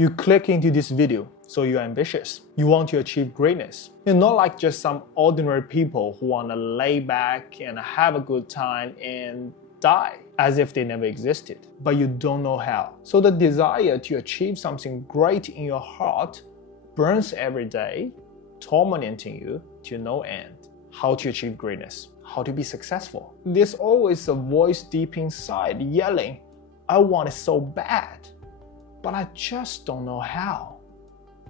You click into this video, so you're ambitious. You want to achieve greatness. You're not like just some ordinary people who want to lay back and have a good time and die as if they never existed, but you don't know how. So the desire to achieve something great in your heart burns every day, tormenting you to no end. How to achieve greatness, how to be successful. There's always a voice deep inside yelling, I want it so bad, but I just don't know how.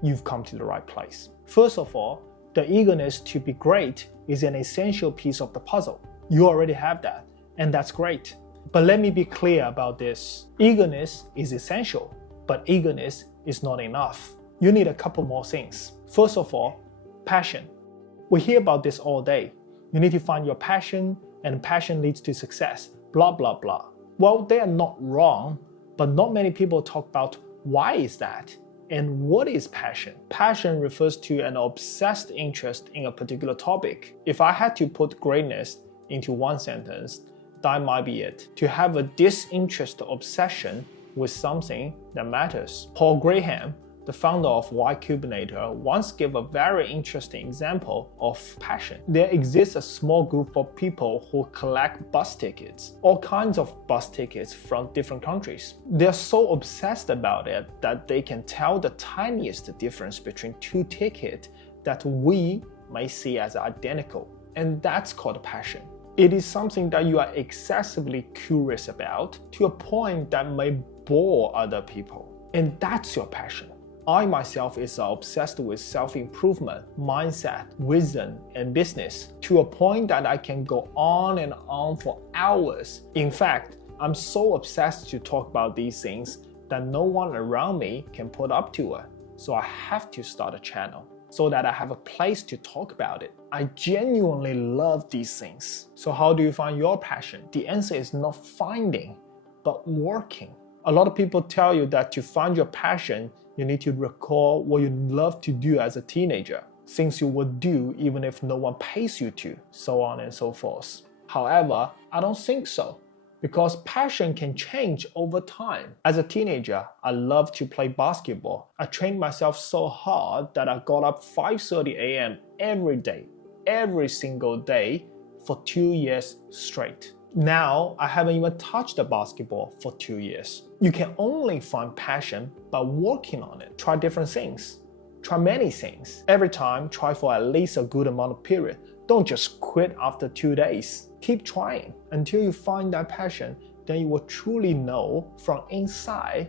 You've come to the right place. First of all, the eagerness to be great is an essential piece of the puzzle. You already have that, and that's great. But let me be clear about this. Eagerness is essential, but eagerness is not enough. You need a couple more things. First of all, passion. We hear about this all day. You need to find your passion, and passion leads to success, blah, blah, blah. Well, they are not wrong, but not many people talk about why is that and what is passion. Passion refers to an obsessed interest in a particular topic. If I had to put greatness into one sentence, that might be it. To have a disinterested obsession with something that matters. Paul Graham, the founder of Y Combinator, once gave a very interesting example of passion. There exists a small group of people who collect bus tickets, all kinds of bus tickets from different countries. They're so obsessed about it that they can tell the tiniest difference between two tickets that we may see as identical. And that's called passion. It is something that you are excessively curious about to a point that may bore other people. And that's your passion. I myself is obsessed with self-improvement, mindset, wisdom, and business to a point that I can go on and on for hours. In fact, I'm so obsessed to talk about these things that no one around me can put up to it. So I have to start a channel so that I have a place to talk about it. I genuinely love these things. So how do you find your passion? The answer is not finding, but working. A lot of people tell you that to find your passion, you need to recall what you loved to do as a teenager, things you would do even if no one pays you to, so on and so forth. However, I don't think so, because passion can change over time. As a teenager, I loved to play basketball. I trained myself so hard that I got up 5:30 a.m. every day, every single day for 2 years straight. Now, I haven't even touched a basketball for 2 years. You can only find passion by working on it. Try different things. Try many things. Every time, try for at least a good amount of period. Don't just quit after 2 days. Keep trying until you find that passion. Then you will truly know from inside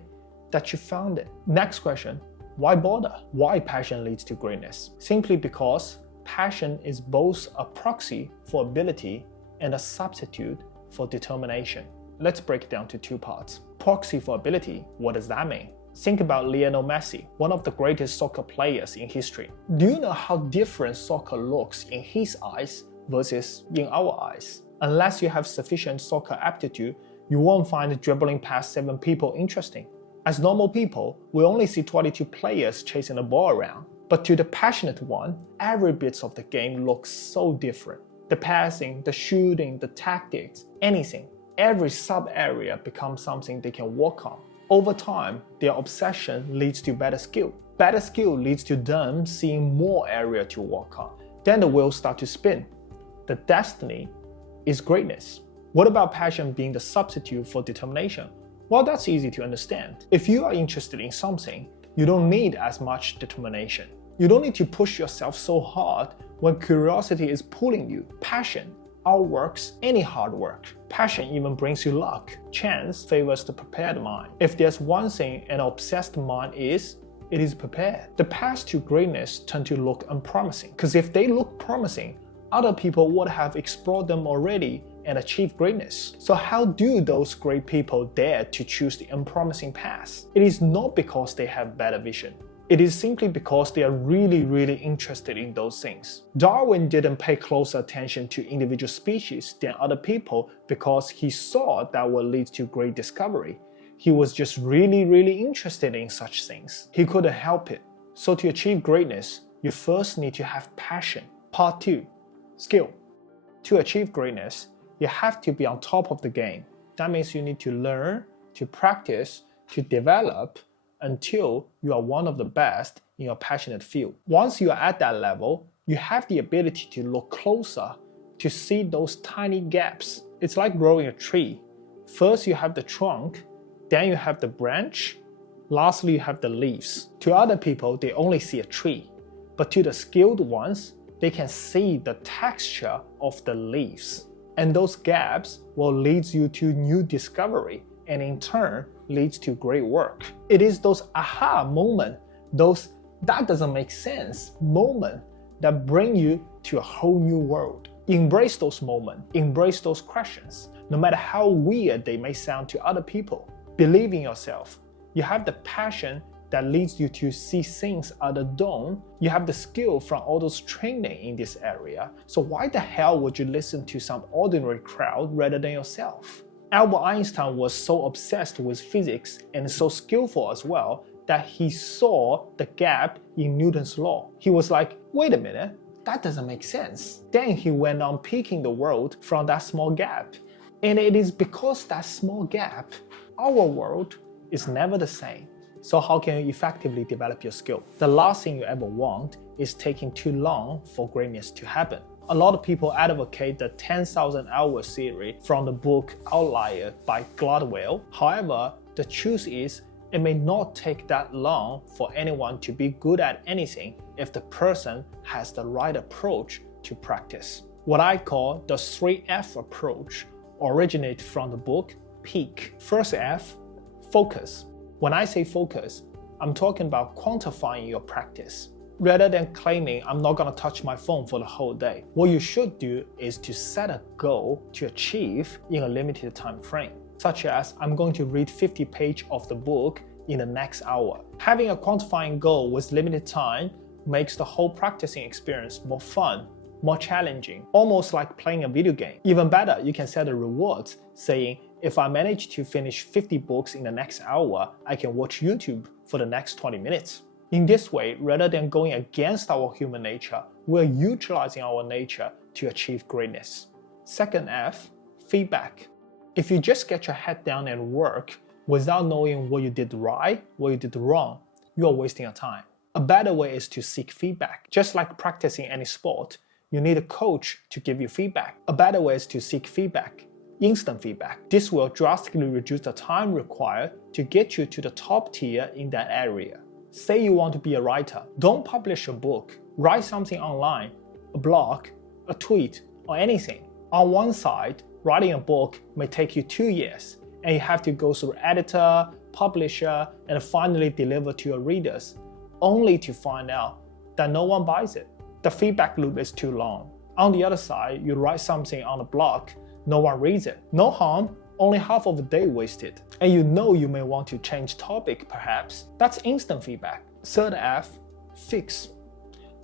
that you found it. Next question, why bother? Why passion leads to greatness? Simply because passion is both a proxy for ability and a substitute for determination. Let's break it down to two parts. Proxy for ability, what does that mean? Think about Lionel Messi, one of the greatest soccer players in history. Do you know how different soccer looks in his eyes versus in our eyes? Unless you have sufficient soccer aptitude, you won't find dribbling past 7 people interesting. As normal people, we only see 22 players chasing the ball around. But to the passionate one, every bit of the game looks so different. The passing, the shooting, the tactics, anything. Every sub-area becomes something they can work on. Over time, their obsession leads to better skill. Better skill leads to them seeing more area to work on. Then the wheels start to spin. The destiny is greatness. What about passion being the substitute for determination? Well, that's easy to understand. If you are interested in something, you don't need as much determination. You don't need to push yourself so hard when curiosity is pulling you. Passion outworks any hard work. Passion even brings you luck. Chance favors the prepared mind. If there's one thing an obsessed mind is, it is prepared. The paths to greatness tend to look unpromising, because if they look promising, other people would have explored them already and achieved greatness. So how do those great people dare to choose the unpromising path? It is not because they have better vision. It is simply because they are really interested in those things. Darwin didn't pay closer attention to individual species than other people because he saw that would lead to great discovery. He was just really interested in such things. He couldn't help it. So to achieve greatness, you first need to have passion. Part 2, skill. To achieve greatness, you have to be on top of the game. That means you need to learn, to practice, to develop, until you are one of the best in your passionate field. Once you are at that level, you have the ability to look closer to see those tiny gaps. It's like growing a tree. First you have the trunk, then you have the branch, lastly you have the leaves. To other people, they only see a tree, but to the skilled ones, they can see the texture of the leaves. And those gaps will lead you to new discovery, and in turn leads to great work. It is those aha moment, those that doesn't make sense moment that bring you to a whole new world. Embrace those moments, embrace those questions, no matter how weird they may sound to other people. Believe in yourself. You have the passion that leads you to see things others don't. You have the skill from all those training in this area. So why the hell would you listen to some ordinary crowd rather than yourself? Albert Einstein was so obsessed with physics and so skillful as well that he saw the gap in Newton's law. He was like, wait a minute, that doesn't make sense. Then he went on picking the world from that small gap. And it is because that small gap, our world is never the same. So how can you effectively develop your skill? The last thing you ever want is taking too long for greatness to happen. A lot of people advocate the 10,000 hours theory from the book Outlier by Gladwell. However, the truth is it may not take that long for anyone to be good at anything if the person has the right approach to practice. What I call the 3F approach originates from the book Peak. First F, focus. When I say focus, I'm talking about quantifying your practice. Rather than claiming I'm not going to touch my phone for the whole day, what you should do is to set a goal to achieve in a limited time frame, such as I'm going to read 50 pages of the book in the next hour. Having a quantifying goal with limited time makes the whole practicing experience more fun, more challenging, almost like playing a video game. Even better, you can set a reward saying, if I manage to finish 50 books in the next hour, I can watch YouTube for the next 20 minutes. In this way, rather than going against our human nature, we're utilizing our nature to achieve greatness. Second F, feedback. If you just get your head down and work without knowing what you did right, what you did wrong, you are wasting your time. A better way is to seek feedback. Just like practicing any sport, you need a coach to give you feedback. A better way is to seek feedback. Instant feedback. This will drastically reduce the time required to get you to the top tier in that area. Say you want to be a writer. Don't publish a book. Write something online, a blog, a tweet, or anything. On one side, writing a book may take you 2 years, and you have to go through editor, publisher, and finally deliver to your readers, only to find out that no one buys it. The feedback loop is too long. On the other side, you write something on a blog, no one reads it. No harm, only half of a day wasted. And you know you may want to change topic perhaps. That's instant feedback. Third F, fix.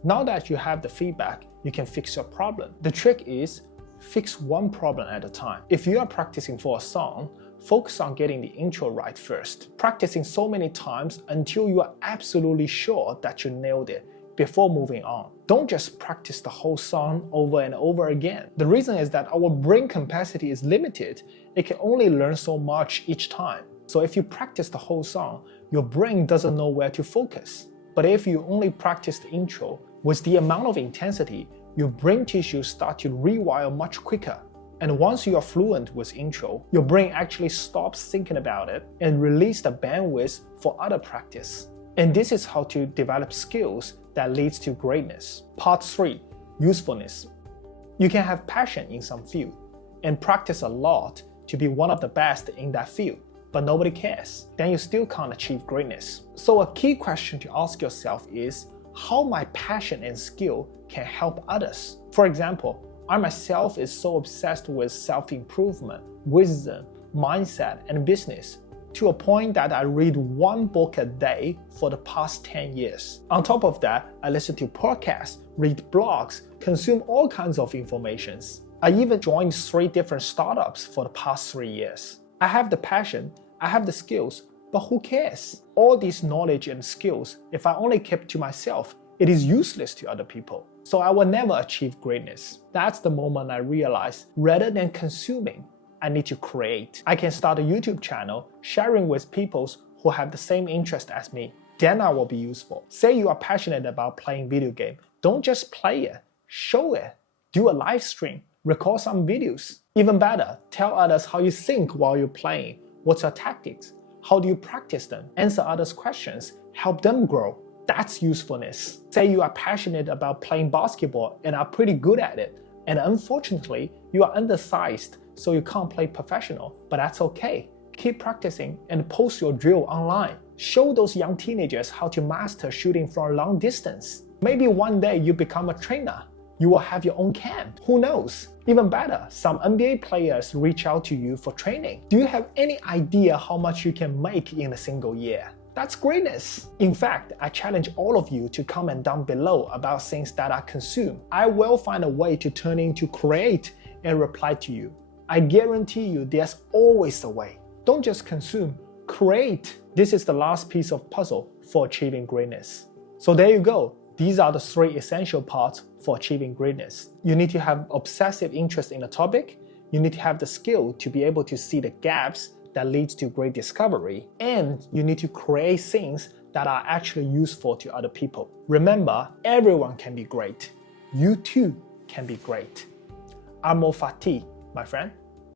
Now that you have the feedback, you can fix your problem. The trick is fix one problem at a time. If you are practicing for a song, focus on getting the intro right first. Practicing so many times until you are absolutely sure that you nailed it before moving on. Don't just practice the whole song over and over again. The reason is that our brain capacity is limited. It can only learn so much each time. So if you practice the whole song, your brain doesn't know where to focus. But if you only practice the intro, with the amount of intensity, your brain tissues start to rewire much quicker. And once you are fluent with intro, your brain actually stops thinking about it and release the bandwidth for other practice. And this is how to develop skills that leads to greatness. Part 3, usefulness. You can have passion in some field and practice a lot to be one of the best in that field, but nobody cares. Then you still can't achieve greatness. So a key question to ask yourself is how my passion and skill can help others. For example, I myself is so obsessed with self-improvement, wisdom, mindset, and business, to a point that I read 1 book a day for the past 10 years. On top of that, I listen to podcasts, read blogs, consume all kinds of information. I even joined 3 different startups for the past 3 years. I have the passion, I have the skills, but who cares? All this knowledge and skills, if I only kept to myself, it is useless to other people. So I will never achieve greatness. That's the moment I realized, rather than consuming, I need to create. I can start a YouTube channel sharing with people who have the same interest as me. Then I will be useful. Say you are passionate about playing video game. Don't just play it, show it. Do a live stream, record some videos. Even better, tell others how you think while you're playing. What's your tactics? How do you practice them? Answer others' questions, help them grow. That's usefulness. Say you are passionate about playing basketball and are pretty good at it, and unfortunately, you are undersized, so you can't play professional, but that's okay. Keep practicing and post your drill online. Show those young teenagers how to master shooting from a long distance. Maybe one day you become a trainer. You will have your own camp. Who knows? Even better, some NBA players reach out to you for training. Do you have any idea how much you can make in a single year? That's greatness. In fact, I challenge all of you to comment down below about things that I consume. I will find a way to turn into create and reply to you. I guarantee you there's always a way. Don't just consume, create. This is the last piece of puzzle for achieving greatness. So there you go. These are the 3 essential parts for achieving greatness. You need to have obsessive interest in a topic. You need to have the skill to be able to see the gaps that leads to great discovery. And you need to create things that are actually useful to other people. Remember, everyone can be great. You too can be great. Amo fati, my friend.